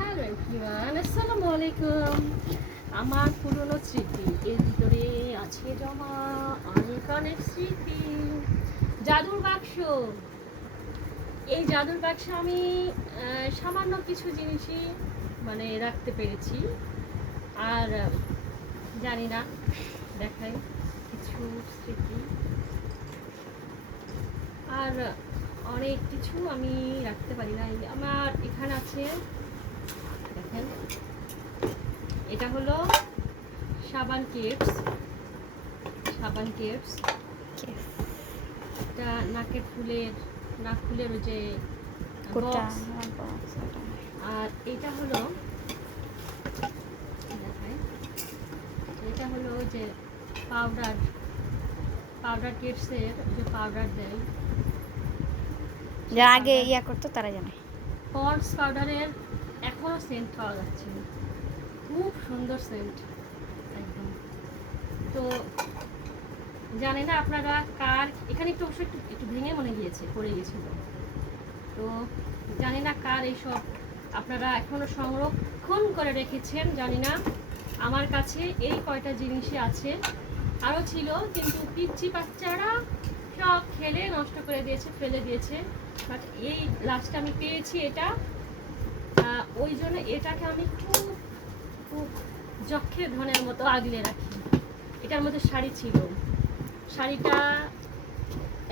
Hello everyone, আসসালামু আলাইকুম। আমার পুরনো স্মৃতি এর ভিতরে আছে জমা অনেক অনেক স্মৃতি। জাদুর বাক্স, এই জাদুর বাক্সে আমি সামান্য কিছু জিনিসই মানে রাখতে পেরেছি। আর জানি না, দেখাই কিছু স্মৃতি। আর অনেক কিছু আমি রাখতে পারি না। আমার এখানে আছে, দেখেন, এটা হলো সাবান কেপস। এটা নাকের ফুলের, নাক ফুলের ওই যে বক্স। আর এটা হলো, এটা হলো যে পাউডার কেটসের যে পাউডার দেয়, যারা আগে ইয়া করতো তারা জানে। পন্ডস পাউডারের এখনো সেন্ট পাওয়া যাচ্ছে, খুব সুন্দর সেন্ট একদম। তো জানি না আপনারা কার, এখানে একটু অবশ্যই একটু ভেঙে মনে গিয়েছে, পড়ে গিয়েছিল। তো জানি না কার এইসব আপনারা এখনো সংরক্ষণ করে রেখেছেন, জানি না। আমার কাছে এই কয়টা জিনিসই আছে, আরও ছিল কিন্তু পিচ্চি বাচ্চারা সব খেলে নষ্ট করে দিয়েছে, ফেলে দিয়েছে। বাট এই লাস্টে আমি পেয়েছি এটা, ওই জন্য এটাকে আমি খুব খুব যক্ষের ধনের মতো আগলে রাখি। এটার মধ্যে শাড়ি ছিল, শাড়িটা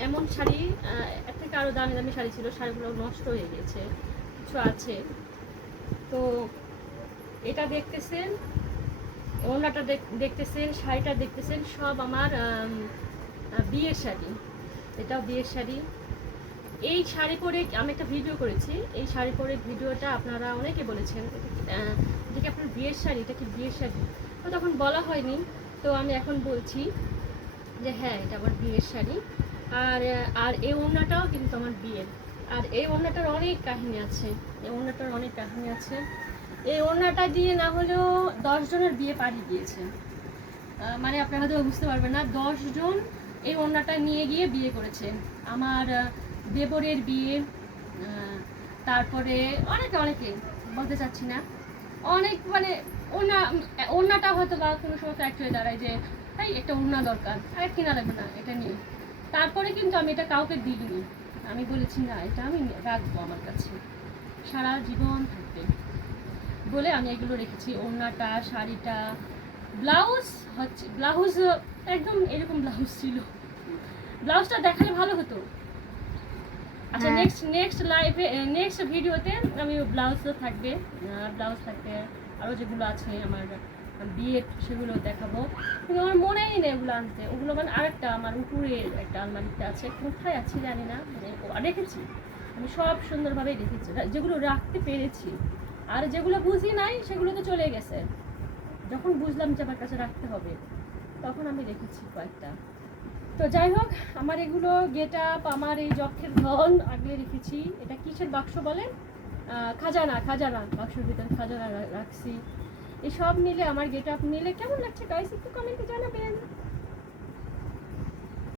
এমন শাড়ি, এর থেকে আরও দামি দামি শাড়ি ছিল, শাড়িগুলো নষ্ট হয়ে গেছে, কিছু আছে। তো এটা দেখতেছেন, ওড়নাটা দেখতেছেন, শাড়িটা দেখতেছেন, সব আমার বিয়ের শাড়ি। এটাও বিয়ের শাড়ি। এই শাড়ি পরে আমি একটা ভিডিও করেছি, এই শাড়ি পরে ভিডিওটা আপনারা অনেকে বলেছেন এটা কি আপনার বিয়ের শাড়ি, এটা কি বিয়ের শাড়ি? তো তখন বলা হয়নি, তো আমি এখন বলছি যে হ্যাঁ, এটা আমার বিয়ের শাড়ি। আর আর এই ওড়নাটাও কিন্তু আমার বিয়ের। আর এই ওড়নাটার অনেক কাহিনী আছে, এই ওড়নাটার অনেক কাহিনী আছে। এই ওড়নাটা দিয়ে না হলেও 10 জনের বিয়ে পাড়ি গিয়েছে। মানে আপনারা হয়তো বুঝতে পারবেন না, 10 জন এই ওড়নাটা নিয়ে গিয়ে বিয়ে করেছে। আমার দেবরের বিয়ে, তারপরে অনেকে বলতে চাচ্ছি না, অনেক মানে ওড়নাটা হয়তো বা কোনো সময় ফ্যাক্ট হয়ে দাঁড়ায় যে তাই একটা ওড়না দরকার, আর কিনা লাগবে না, এটা নিয়ে। তারপরে কিন্তু আমি এটা কাউকে দিইনি, আমি বলেছি না, এটা আমি রাখবো আমার কাছে, সারা জীবন থাকবে বলে আমি এগুলো রেখেছি। ওড়নাটা, শাড়িটা, ব্লাউজ একদম এরকম ব্লাউজ ছিল, ব্লাউজটা দেখালে ভালো হতো। আচ্ছা, নেক্সট ভিডিওতে আমি ব্লাউজ থাকবে, ব্লাউজ থাকবে, আরও যেগুলো আছে আমার বিয়ের সেগুলো দেখাবো। কিন্তু আমার মনেই নেই ওগুলো আনতে, ওগুলো মানে আরেকটা আমার উপরের একটা আলমারিতে আছে, কোথায় আছে জানি না, মানে রেখেছি আমি সব সুন্দরভাবেই রেখেছি, যেগুলো রাখতে পেরেছি। আর যেগুলো বুঝি নাই সেগুলো তো চলে গেছে, যখন বুঝলাম যে আমার কাছে রাখতে হবে তখন আমি রেখেছি কয়েকটা। তো যাই হোক, আমার এগুলো গেট আপ, আমার এই যক্ষের ধন আগলে রেখেছি। এটা কিসের বাক্স বলেন? খাজানা বাক্সের ভিতরে খাজানা রাখছি। এই সব মিলে আমার গেট আপ নিলে কেমন লাগছে গাইস, একটু কমেন্টে জানাবেন।